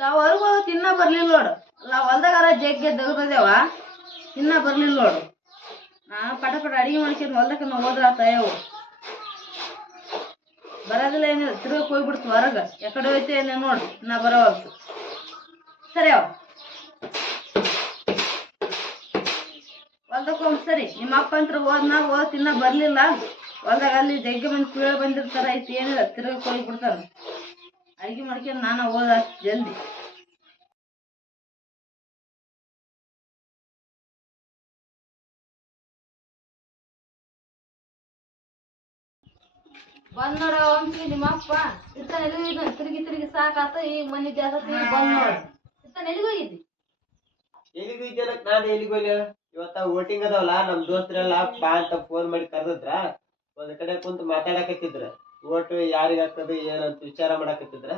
ತಾವರ್ಗು ತಿನ್ನ ಬರ್ಲಿಲ್ಲ ನೋಡು. ಅಲ್ಲ ಹೊಲ್ದಾಗಾರ ಜಗ್ಗೆ ತೆಗ್ದೇವ ತಿನ್ನ ಬರ್ಲಿಲ್ಲ ನೋಡು. ನಾನು ಪಟ ಅಡಿಗೆ ಮಾಡ್ಕೊಂಡು ಹೊಲ್ದಕ್ಕೆ ನಾವು ಹೋದ್ರಾತ ಅಯ್ಯವು ಬರೋದಿಲ್ಲ ಏನಿಲ್ಲ. ತಿರ್ಗಕ್ಕೆ ಹೋಗ್ಬಿಡ್ತು ಹೊರಗೆ. ಎಕಡೆ ಹೋಯ್ತು ಏನೇ ನೋಡು ನಾ ಬರೋವಲ್ತು. ಸರಿ ಅವ ಹೊಲ್ದಕ್ಕೆ ಹೋಗಿ ಸರಿ. ನಿಮ್ಮ ಅಪ್ಪ ಅಂತ ಹೋದ್ ತಿನ್ನ ಬರ್ಲಿಲ್ಲ. ಹೊಲ್ದಾಗ ಅಲ್ಲಿ ಜಗ್ಗೆ ಮಂದಿ ಕೀಳ ಬಂದಿರ್ತಾರ. ಐತಿ ಏನಿಲ್ಲ ತಿರ್ಗಕ್ಕೆ ಹೋಗ್ಬಿಡ್ತಾರ. ಅಡಿಗೆ ಮಾಡ್ಕೊಂಡು ನಾನು ಹೋದ ಜಲ್ದಿ. ಬಂದ್ ನೋಡ ವಂಶಿ ನಿಮ್ಮ ಅಪ್ಪ ಇರ್ತಾನೆ. ಎಲ್ಲಿಗಿದ್ದ ತಿರುಗಿ ಸಾಕಾತ. ಈಗ ಮನೆ ಜಾಸ್ತಿ ಬಂದ್ ನೋಡ ಇರ್ತಾನೆ. ಎಲ್ಲಿಗೋಗಿದ್ದಿ? ಎಲ್ಲಿಗೋಯ್ತೇನಕ್ ನಾನು ಎಲ್ಲಿಗೋಯ್ಲ. ಇವತ್ತ ವೋಟಿಂಗ್ ಅದಾವಲ್ಲ, ನಮ್ ದೋಸ್ತರೆಲ್ಲ ಬಾ ಅಂತ ಫೋನ್ ಮಾಡಿ ಕರೆದ್ರ. ಒಂದ್ ಕಡೆ ಕುಂತ ಮಾತಾಡಕತ್ತಿದ್ರ. ಓಟ್ ಯಾರಿಗ ಹಾಕದು ಏನಂತ ವಿಚಾರ ಮಾಡಕತ್ತಿದ್ರ.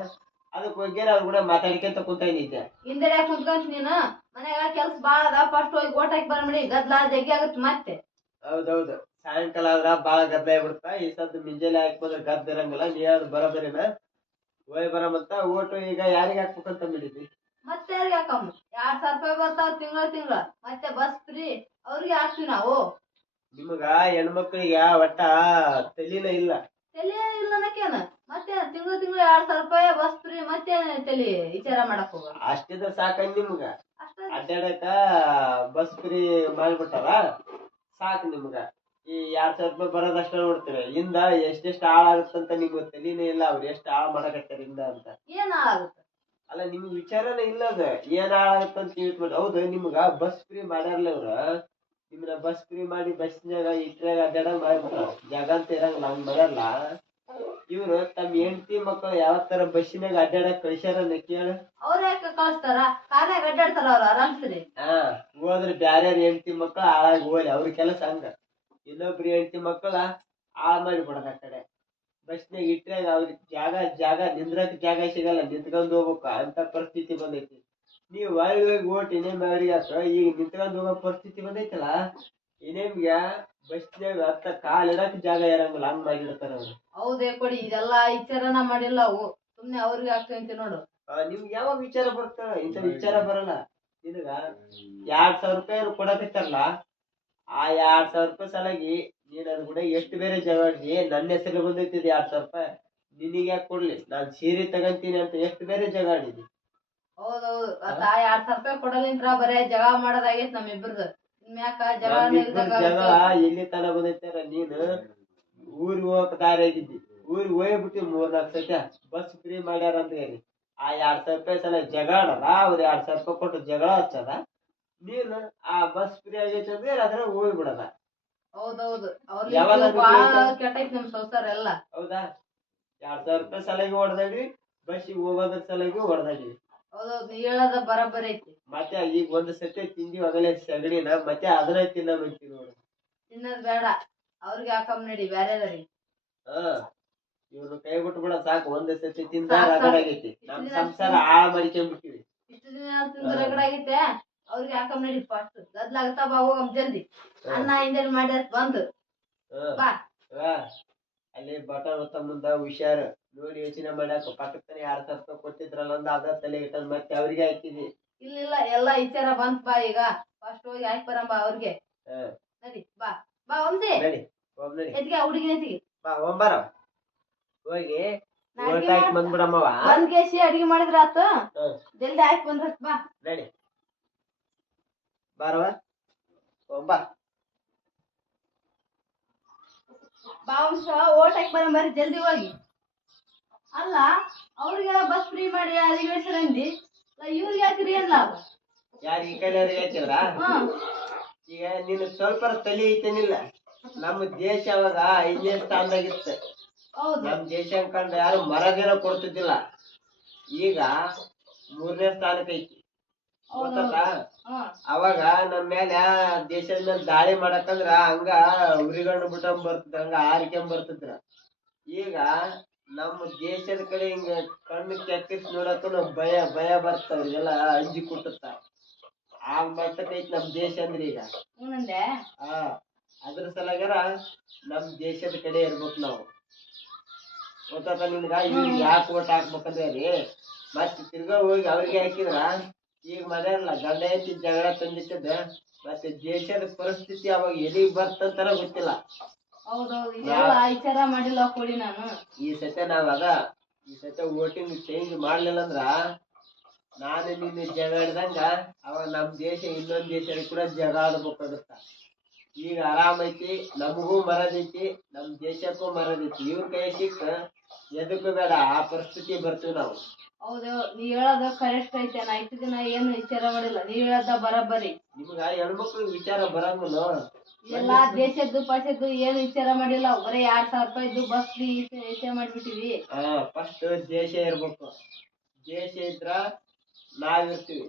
ಅದಕ್ಕೆ ಹೋಗ್ಯಾರ ಅವ್ರ ಕೂಡ ಮಾತಾಡ್ಕೊಂತ ಕುಂತ ಇದ್ದೆ. ಹಿಂದೆ ಕುಂತ್ಕೊಂತ ನೀನು ಮನ್ಯಾಗ ಕೆಲ್ಸ ಬಾಳ ಅದ. ಫಸ್ಟ್ ಹೋಗಿ ಓಟ್ ಹಾಕಿ ಬರಮಡಿ. ಗದ್ಲಾ ಜಗ್ಗಿ ಆಗತ್ ಮತ್ತೆ. ಹೌದೌದು, ಸಾಯಂಕಾಲ ಆದ್ರ ಬಾಳ ಗದ್ದ ಆಗ್ಬಿಡ್ತ. ಈ ಸದ್ ಮುಂಜಾನೆ ಹಾಕಿ ಬಂದ್ರೆ ಗದ್ದ ಇರಂಗಿಲ್ಲ. ನೀ ಯಾವ್ದು ಬರೋಬರಿನ ಹೋಯ್ ಬರಮಂತ. ಓಟು ಈಗ ಯಾರಿಗ ಹಾಕ್ಬೇಕಂತ ಮಾಡಿದ್ವಿ? ಮತ್ತೆ ಯಾರಿಗೆ ಹಾಕಮ್ಮ? 2,000 ರೂಪಾಯಿ ಬರ್ತಾವ ತಿಂಗಳ. ಮತ್ತೆ ಬಸ್ ಫ್ರೀ ಅವ್ರಿಗೆ ಹಾಕ್ತಿವಿ ನಾವು. ನಿಮಗ ಹೆಣ್ಮಕ್ಳಿಗೆ ಒಟ್ಟ ತಲಿನ ಇಲ್ಲ. ತಲಿ ಇಲ್ಲ ಅನ್ನಕೇನ? ಮತ್ತೆ ತಿಂಗಳ 2,000 ರೂಪಾಯಿ ಬಸ್ ಫ್ರೀ. ಮತ್ತೆ ತಲಿ ವಿಚಾರ ಮಾಡಕ್ ಹೋಗ. ಅಷ್ಟಿದ್ರ ಸಾಕಂದ್ ನಿಮ್ಗ. ಅಡ್ಡಾಡಕ ಬಸ್ ಫ್ರೀ ಮಾಡ್ಬಿಟ್ಟಾರ ಸಾಕು ನಿಮ್ಗ. ಈ 2,000 ರೂಪಾಯಿ ಬರೋದಷ್ಟ ನೋಡ್ತೀರಿ. ಇಂದ ಎಷ್ಟೆಷ್ಟು ಹಾಳಾಗುತ್ತಂತ ನಿಮ್ಗೆ ತಲಿನೇ ಇಲ್ಲ. ಅವ್ರು ಎಷ್ಟು ಹಾಳು ಮಾಡಕತ್ತಾರ ಇಂದ ಅಂತ. ಏನ್ ಹಾಳಾಗುತ್ತೆ? ಅಲ್ಲ ನಿಮ್ಗೆ ವಿಚಾರನೇ ಇಲ್ಲ. ಅದ ಏನ್ ಹಾಳಾಗುತ್ತಂತ ತಿಳ್ಕೊಂಡು. ಹೌದು, ನಿಮ್ಗ ಬಸ್ ಫ್ರೀ ಮಾಡ್ಯಾರಲ್ಲ ಇವ್ರ. ನಿಮ್ನ ಬಸ್ ಫ್ರೀ ಮಾಡಿ ಬಸ್ನಾಗ ಇಟ್ರಾಗ ಅಡ್ಡಾಡಂಗ್ ಮಾಡ್ಬಿಟ್ರ. ಜಾಗ ಅಂತ ಇರಂಗಿಲ್ಲ ಹಂಗ್ ಮಾಡ್ಯಾರಲ್ಲ ಇವ್ರು. ತಮ್ಮ ಹೆಂಡತಿ ಮಕ್ಕಳು ಯಾವ ತರ ಬಸ್ಸಿನಾಗ ಅಡ್ಡಾಡಕ್ ಕಳ್ಸ್ಯಾರ ಕೇಳ. ಅವ್ರ ಯಾಕೆ ಕಳಿಸ್ತಾರ? ಕಾರ್ಯಾಗ ಅಡ್ಡಾಡ್ತಾರ ಅವ್ರ ಆರಾಮ್ಸರಿ. ಹೋದ್ರೆ ಬ್ಯಾರ್ಯಾರ ಹೆಂಡತಿ ಮಕ್ಕಳು ಹಾಳಾಗಿ ಹೋಗ್ಲಿ. ಅವ್ರ ಕೆಲಸ ಹಂಗ. ಇನ್ನೊಬ್ರು ಹೆಂಡತಿ ಮಕ್ಕಳ ಹಾಳು ಮಾಡಿಬಿಡೋದ ಆ ಕಡೆ. ಬಸ್ನಾಗ ಇಟ್ರಾಗ ಅವ್ರಿಗೆ ಜಾಗ ನಿಂದ್ರಕ್ ಜಾಗ ಸಿಗಲ್ಲ. ನಿಂತ್ಕೊಂಡ್ ಹೋಗ್ಬೇಕು ಅಂತ ಪರಿಸ್ಥಿತಿ ಬಂದೈತಿ. ನೀವ್ ಹೋಗಿ ಓಟ್ ಇನೇಮ್ ಅವ್ರಿಗೆ ಈಗ ನಿಂತ್ಕೊಂಡ್ ಹೋಗೋ ಪರಿಸ್ಥಿತಿ ಬಂದೈತಲ್ಲ. ಇನೇಮ್ಗೆ ಬಸ್ನಾಗ ಹತ್ತ ಕಾಲ್ ಇಡಕ್ ಜಾಗ ಇರಂಗಿಲ್ಲ. ಹಂಗ್ ಮಾಡಿಡ್ತಾರ ಅವ್ರು. ಹೌದೇ ಕೊಡಿ. ಇದೆಲ್ಲಾ ವಿಚಾರನ ಮಾಡಿಲ್ಲ ಅವು. ಸುಮ್ನೆ ಅವ್ರಿಗೆ ಹಾಕ್ತಂತ ನೋಡು. ನಿಮ್ಗೆ ಯಾವಾಗ ವಿಚಾರ ಬರ್ತಾವ? ಇಂಥ ವಿಚಾರ ಬರಲ್ಲ ನಿನಗ. 2,000 ರೂಪಾಯಿ ಕೊಡಕತ್ತಾರಲ್ಲ, ಆ 2,000 ರೂಪಾಯಿ ಸಲಾಗಿ ನೀನ್ ನನ್ ಕೂಡ ಎಷ್ಟು ಬೇರೆ ಜಗಾಡ್ದಿ. ನನ್ನ ಹೆಸರು ಬಂದೈತಿದ್ 2,000 ರೂಪಾಯಿ. ನಿನಗೆ ಯಾಕೆ ಕೊಡ್ಲಿ? ನಾನ್ ಸೀರೆ ತಗಂತೀನಿ ಅಂತ ಎಷ್ಟು ಬೇರೆ ಜಗಾಡಿದಿ. ಹೌದೌದು. 2,000 ರೂಪಾಯಿ ಕೊಡಲಿಂತ್ರ ಬರೇ ಜಗಳ ಮಾಡೋದಾಗೈತ್ ನಮ್ಮಿಬ್ರದ್ದು. ಇನ್ಮ್ಯಾಕ ಜಗಳ ಎಲ್ಲಿ ತನ ಬಂದೈತಾರ. ನೀನು ಊರಿಗೆ ಹೋಗಕ್ ದಾರಿ ಆಗಿದ್ದಿ. ಊರಿಗೆ ಹೋಗ್ಬಿಟ್ಟಿ 3-4 ಸತಿ ಬಸ್ ಫ್ರೀ ಮಾಡ್ಯಾರ ಅಂತ ಹೇಳಿ ಆ 2,000 ರೂಪಾಯಿ ಸಲ ಜಗಾಡದ. ಅವ್ರು 2,000 ರೂಪಾಯಿ ಕೊಟ್ಟು ಜಗಳ ಹಚ್ಚದ. ನೀನು ಆ ಬಸ್ ಫ್ರೀ ಆಗೈತೆ ಅಂದ್ರೆ ಅದ್ರ ಹೋಗ್ಬಿಡದ. ಹೌದೌದು. ಕೆಟ್ಟೈತ್ ನಮ್ ಸಂಸಾರ ಎಲ್ಲ. ಹೌದಾ? 2,000 ರೂಪಾಯಿ ಸಲಗಿ ಹೊಡೆದಾಡಿ, ಬಸ್ಸಿಗೆ ಹೋಗೋದ್ರ ಸಲಗಿ ಹೊಡೆದಾಡಿ. ಹೌದೌದು, ನೀ ಹೇಳದ ಬರಬರಿ ಐತಿ. ಮತ್ತೆ ಈಗ ಒಂದ್ ಸತಿ ತಿಂದಿವಿ ಆಗಲೇ ಸಗಣಿನ. ಮತ್ತೆ ಅದನ್ನ ತಿನ್ನಂತಿ ನೋಡು. ತಿನ್ನದ್ ಬೇಡ. ಅವ್ರಿಗೆ ಹಾಕಮ್ ನಡಿ ಬ್ಯಾರೆದವ್ರಿಗೆ. ಇವ್ರು ಕೈ ಬಿಟ್ಟು ಬಿಡ ಸಾಕು. ಒಂದ್ ಸತಿ ತಿಂದ ರಗಡಾಗೈತಿ. ನಮ್ ಸಂಸಾರ ಹಾಳು ಮಾಡ್ಕೊಂಡ್ಬಿಟ್ಟಿವಿ. ಇಷ್ಟು ದಿನ ತಿಂದ ರಗಡಾಗೈತೆ. ಅವ್ರಿಗೆ ಹಾಕಮ್ ನಡಿ. ಫಸ್ಟ್ ಗದ್ಲಾಗತ್ತ. ಬಾ ಹೋಗಮ್ ಜಲ್ದಿ. ಅನ್ನ ಹಿಂದೆ ಮಾಡಿ ಬಂದು ಬಾ. ಅಲ್ಲಿ ಬಟನ್ ಹೊತ್ತ ಮುಂದ ಹುಷಾರ್ ನೋಡಿ ಯೋಚನೆ ಮಾಡ್ಯಾಕ. ಪಕ್ಕತನ 2,000 ರೂಪಾಯಿ ಕೊಟ್ಟಿದ್ರಲ್ಲ ಅಂದ ಅದ ತಲೆ ಇಟ್ಟದ್ ಮತ್ತೆ ಅವ್ರಿಗೆ ಹಾಕಿದಿ. ಇಲ್ಲ ಎಲ್ಲಾ ವಿಚಾರ ಬಂತ್ ಬಾ. ಈಗ ಫಸ್ಟ್ ಹೋಗಿ ಹಾಕಿ ಬರಂ ಬಾ ಅವ್ರಿಗೆ. ನಡಿ ಬಾ. ಬಾ ವಂಶಿ. ನಡಿ ಎತ್ಗೆ ಹುಡುಗಿ ಎತ್ತಿಗೆ ಬಾ. ಒಂಬಾರ ಹೋಗಿ ಓಟ್ ಹಾಕಿ ಬಂದ್ಬಿಡಮ್ಮವ. ಒಂದ್ ಕೇಸಿ ಅಡಿಗೆ ಮಾಡಿದ್ರ ಆತ. ಜಲ್ದಿ ಹಾಕಿ ಬಂದ್ರ ಬಾ. ನಡಿ ಬಾರವ. ಬಾ ಬಾ ವಂಶ. ಓಟ್ ಹಾಕಿ ಬರಂ ಬರ್ರಿ ಜಲ್ದಿ ಹೋಗಿ. ಅಲ್ಲ ಅವ್ರಿಗೆಲ್ಲ ಬಸ್ ಫ್ರೀ ಮಾಡಿ ಅಲ್ಲಿಗೆ ಅಂದಿ. ಇವ್ರಿಗೆ ಹಾಕಿರಿ ಏನ್ ಲಾಭ? ಯಾರು ಈ ಕೈಲವ್ರಿಗೆ ಹಾಕಿದ್ರ? ಈಗ ನೀನು ಸ್ವಲ್ಪ ತಲೆ ಐತೇನಿಲ್ಲ. ನಮ್ಮ ದೇಶ ಅವಾಗ 5ನೇ ಸ್ಥಾನದಾಗಿತ್ತ. ನಮ್ ದೇಶ ಕಂಡು ಯಾರು ಮರದೇನ ಕೊಡ್ತಿದ್ದಿಲ್ಲ. ಈಗ 3ನೇ ಸ್ಥಾನಕ್ಕೆ ಐತಿ. ಅವಾಗ ನಮ್ಮ ಮೇಲೆ ದೇಶದ ಮೇಲೆ ದಾಳಿ ಮಾಡಕಂದ್ರ ಹಂಗ ಉರಿಗಣ್ಣು ಬಿಟ್ಟಂಗ್ ಬರ್ತದ. ಹಂಗ ಆರಿಕೆಂಬ ಬರ್ತಿದ್ರ. ಈಗ ನಮ್ಮ ದೇಶದ ಕಡೆ ಹಿಂಗ ಕಣ್ಣು ಕೆಕ್ಕಿಸ್ ನೋಡಕ ಭಯ ಬರ್ತಾವ. ಎಲ್ಲ ಅಂಜಿ ಕುಟ್ಟುತ್ತ. ಆ ಮಟ್ಟಕ್ಕೈತಿ ನಮ್ ದೇಶ ಅಂದ್ರೆ ಈಗ. ಅದ್ರ ಸಲಗಾರ ನಮ್ ದೇಶದ ಕಡೆ ಇರ್ಬೇಕು ನಾವು. ಗೊತ್ತಾತ ನಿಮ್ಗ ಇವ್ರಿಗೆ ಯಾಕೆ ಓಟ್ ಹಾಕ್ಬೇಕಂದ್ರೆ ರೀ ಮತ್ತೆ ತಿರ್ಗಾ ಹೋಗಿ ಅವ್ರಿಗೆ ಹಾಕಿದ್ರ ಈಗ ಮನೆಯಲ್ಲ ಗಂಡ ಹೆಂಡತಿ ಜಗಳ ತಂದಿಟ್ಟದ ಮತ್ತೆ ದೇಶದ ಪರಿಸ್ಥಿತಿ ಅವಾಗ ಎಲ್ಲಿಗೆ ಬರ್ತಂತಾರ ಗೊತ್ತಿಲ್ಲ. ಹೌದೌದು ಇದೆಲ್ಲ ವಿಚಾರ ಮಾಡಿಲ್ಲ ಕೊಡಿ ನಾನು. ಈ ಸತೆ ಈ ಸತೆ ವೋಟಿಂಗ್ ಚೇಂಜ್ ಮಾಡ್ಲಿಲ್ಲ ಅಂದ್ರ ನಾನು ನಿನ್ನ ಜಗಳ ಹಿಡ್ದಂಗ ಅವಾಗ ನಮ್ ದೇಶ ಇನ್ನೊಂದ್ ದೇಶ ಕೂಡ ಜಗಳ ಆಡ್ಬೇಕಾಗತ್ತ. ಈಗ ಆರಾಮ್ ಐತಿ, ನಮಗೂ ಮರದೈತಿ, ನಮ್ ದೇಶಕ್ಕೂ ಮರದೈತಿ. ಇವ್ರ ಕೈ ಸಿಕ್ಕ ಎದಕ್ಕೂ ಬೇಡ, ಆ ಪರಿಸ್ಥಿತಿ ಬರ್ತೀವಿ ನಾವು. ಹೌದು ನೀವ್ ಹೇಳೋದು ಕರೆಕ್ಟ್ ಐತೆ. ನಾ ಇಷ್ಟು ದಿನ ಏನು ವಿಚಾರ ಮಾಡಿಲ್ಲ, ನೀವ್ ಹೇಳದ ಬರಬ್ಬರಿ. ನಿಮ್ಗ ಹೆಣ್ಮಕ್ಳು ವಿಚಾರ ಬರಂಗಿಲ್ಲ. ಎಲ್ಲಾ ದೇಶದ್ದು ಪಾಶದ್ದು ಏನು ವಿಚಾರ ಮಾಡಿಲ್ಲ, ಬರೀ 2,000 ರೂಪಾಯಿದ್ದು ಬಸ್ ವಿಚಾರ ಮಾಡ್ಬಿಟ್ಟಿವಿ. ಫಸ್ಟ್ ದೇಶ ಇರ್ಬೇಕು. ದೇಶ ಇದ್ರ ನಾವಿರ್ತೀವಿ.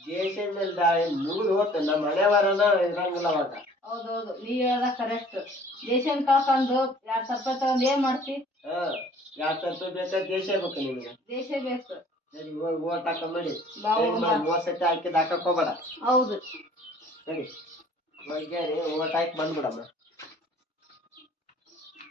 ದೇಶದಿಂದ ಮುಗಿದು ಹೋತ ನಮ್ಮ ಹಣೆಬರನ ಇರಂಗಿಲ್ಲ ಅವಾಗ. ಹೌದೌದು ನೀವ್ ಹೇಳದ ಕರೆಕ್ಟ್. ದೇಶನ್ ಕಳ್ಕೊಂಡು 2,000 ರೂಪಾಯಿ ತಗೊಂಡ್ ಏನ್ ಮಾಡ್ತಿ? 2,000 ರೂಪಾಯಿ ಬೇಕಾ? ದೇಶ ಬೇಕು ನಿಮ್ಗೆ? ದೇಶ ಬೇಕು. ಸರಿ ಹೋಗಿ ಓಟ್ ಹಾಕ ನೋಡಿ. ಬಾ 30 ಸತಿ ಹಾಕಿದ್ ಹಾಕಕ್ ಹೋಗ್ಬೇಡ. ಹೌದು ಸರಿ ಹೋಗಿ ಓಟ್ ಹಾಕಿ ಬಂದ್ಬಿಡಮ್ಮ.